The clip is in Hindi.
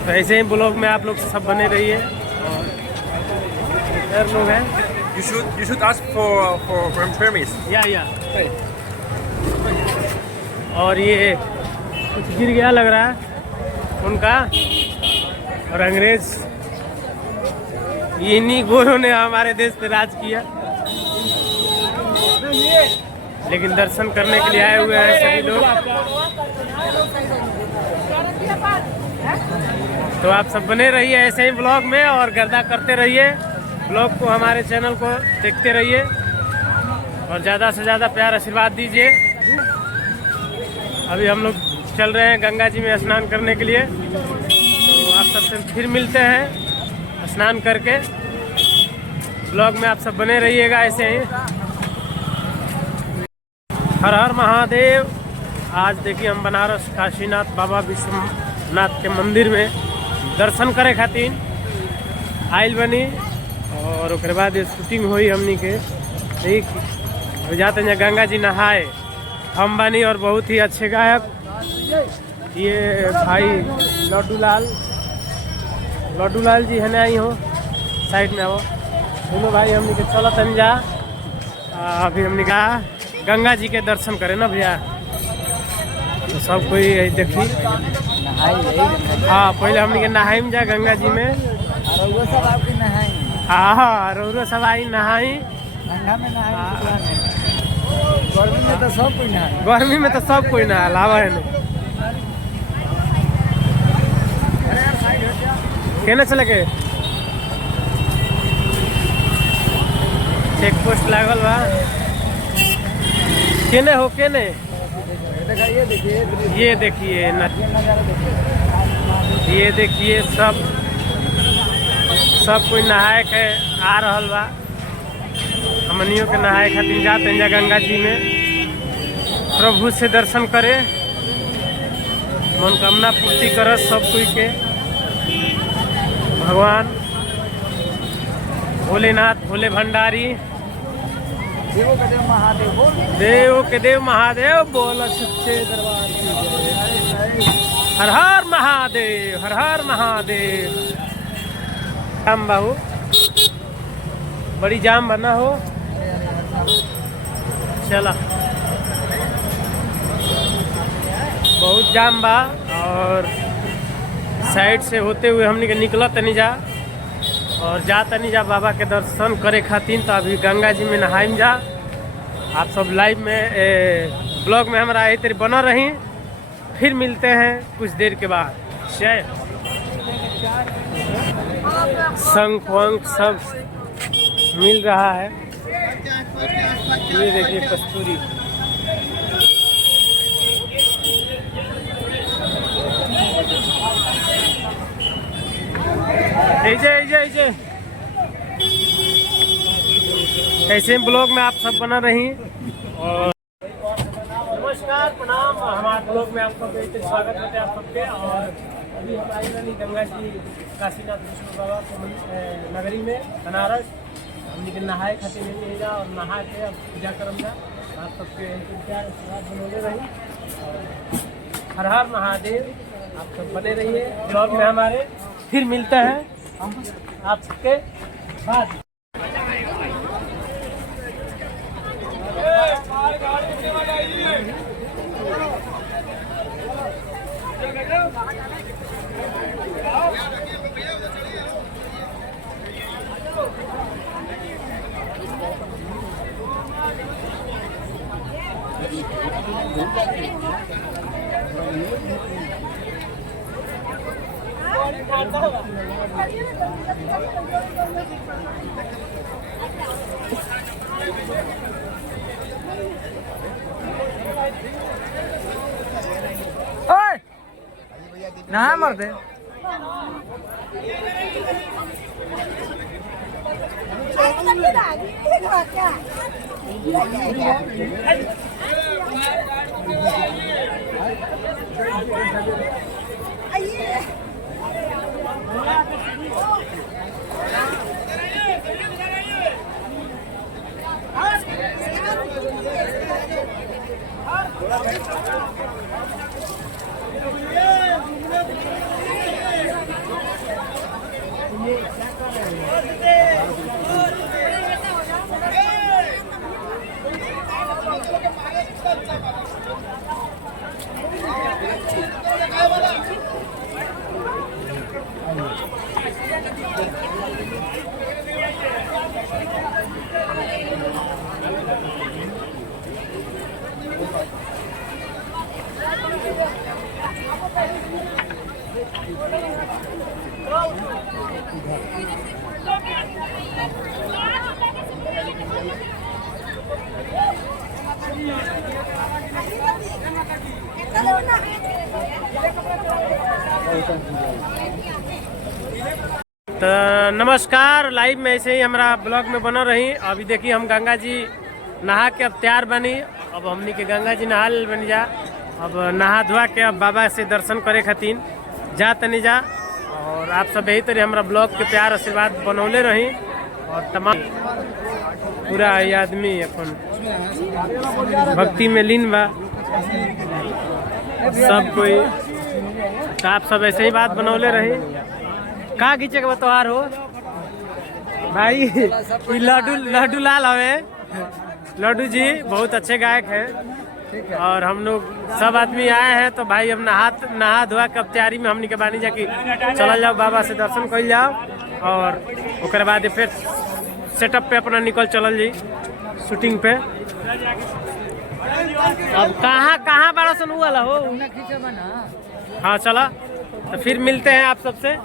तो ऐसे ही ब्लॉग में आप लोग सब बने रहिए। और लोग हैं। You should ask for permit. या और ये कुछ गिर गया लग रहा है उनका। और अंग्रेज इन्हीं गोरों ने हमारे देश पे राज किया, लेकिन दर्शन करने के लिए आए हुए हैं सभी लोग। तो आप सब बने रहिए ऐसे ही ब्लॉग में और गर्दा करते रहिए। ब्लॉग को हमारे चैनल को देखते रहिए और ज़्यादा से ज़्यादा प्यार आशीर्वाद दीजिए। अभी हम लोग चल रहे हैं गंगा जी में स्नान करने के लिए। तो आप सबसे फिर मिलते हैं स्नान करके। ब्लॉग में आप सब बने रहिएगा ऐसे ही। हर हर महादेव। आज देखिए हम बनारस काशीनाथ बाबा विश्वनाथ के मंदिर में दर्शन करे खातिर आइल बनी और उसके बाद शूटिंग हुई हमनी के। ठीक जाते हैं गंगा जी नहाए हम बनी और बहुत ही अच्छे गायक ये भाई लड्डू लाल जी है ना, आई हो साइड में आओ दोनों भाई। हमने के चलो तंजा अभी हमने कहा गंगा जी के दर्शन करें ना भैया। तो सब कोई देखी हाँ पहले हमने के नहाई में जा गंगा जी में। हाँ रोरो सब आई नहाई। गर्मी में तो सब कोई नहा। गर्मी में तो सब कोई नहा लावा है नहीं। केने चले के चेक पोस्ट लागल बा। केने हो केने ये देखिए ये देखिए सब कोई नहाए के आ रहल बा। हमनियों के नहाए खातिर जाते हैं गंगा जी में प्रभु से दर्शन करे मनोकामना पूर्ति कर सब कोई के। भगवान भोलेनाथ भोले भंडारी देवो के देव महादेव बोल। देव के देव महादेव बोल सच्चे दरबार की जय। हर हर महादेव हर हर महादेव। जाम बाहू बड़ी जाम बना हो चला बहुत जाम बा। और साइड से होते हुए हमने के निकला तनी जा और जा तनी जा बाबा के दर्शन करे खातिर। तो अभी गंगा जी में नहाइम जा। आप सब लाइव में ब्लॉग में हमारा यही तेरी बना रही। फिर मिलते हैं कुछ देर के बाद। जय शंख वंख सब मिल रहा है। ये देखिए कस्तूरी ऐसे ब्लॉग में आप सब बना रही। और नमस्कार प्रणाम हमारे ब्लॉग में आपका स्वागत है आप सबके। और अभी हम आए रही गंगा जी काशीनाथ विष्णु बाबा के नगरी में बनारस। हमने के नहाए खाते नहीं जा और नहा के अब पूजा करम जा। आप सबके इंतजार बनोले रही। हर हर महादेव। आप सब बने रहिए ब्लॉग में हमारे। फिर मिलते हैं आप सबके बाद। नहा मर दे। तो नमस्कार, लाइव में ऐसे ही हमारा ब्लॉग में बना रही। अभी देखिए हम गंगा जी नहा के अब तैयार बनी। अब हमनी के गंगा जी नहा बनी जा। अब नहा धोआ के अब बाबा से दर्शन करे खातिर जा तनी जा। और आप सब यही तरह हमारा ब्लॉग के प्यार आशीर्वाद बनौले रही। और तमाम पूरा ये आदमी अपन भक्ति में लीन बा सब कोई। तो आप सब ऐसे ही बात बनौले रही। कहाँ खींचे का त्योहार हो भाई? लड्डू लाल हवे। लड्डू जी बहुत अच्छे गायक हैं और हम लोग सब आदमी आए हैं। तो भाई हम नहा धोआ के तैयारी में हमनी के बानी जाके चल जाओ, बाबा से दर्शन कर जाओ और उसके बाद फिर सेटअप पे अपना निकल चल जी शूटिंग पे। अब कहाँ बड़ा सन हुआ हो? हाँ चला, तो फिर मिलते हैं आप सबसे।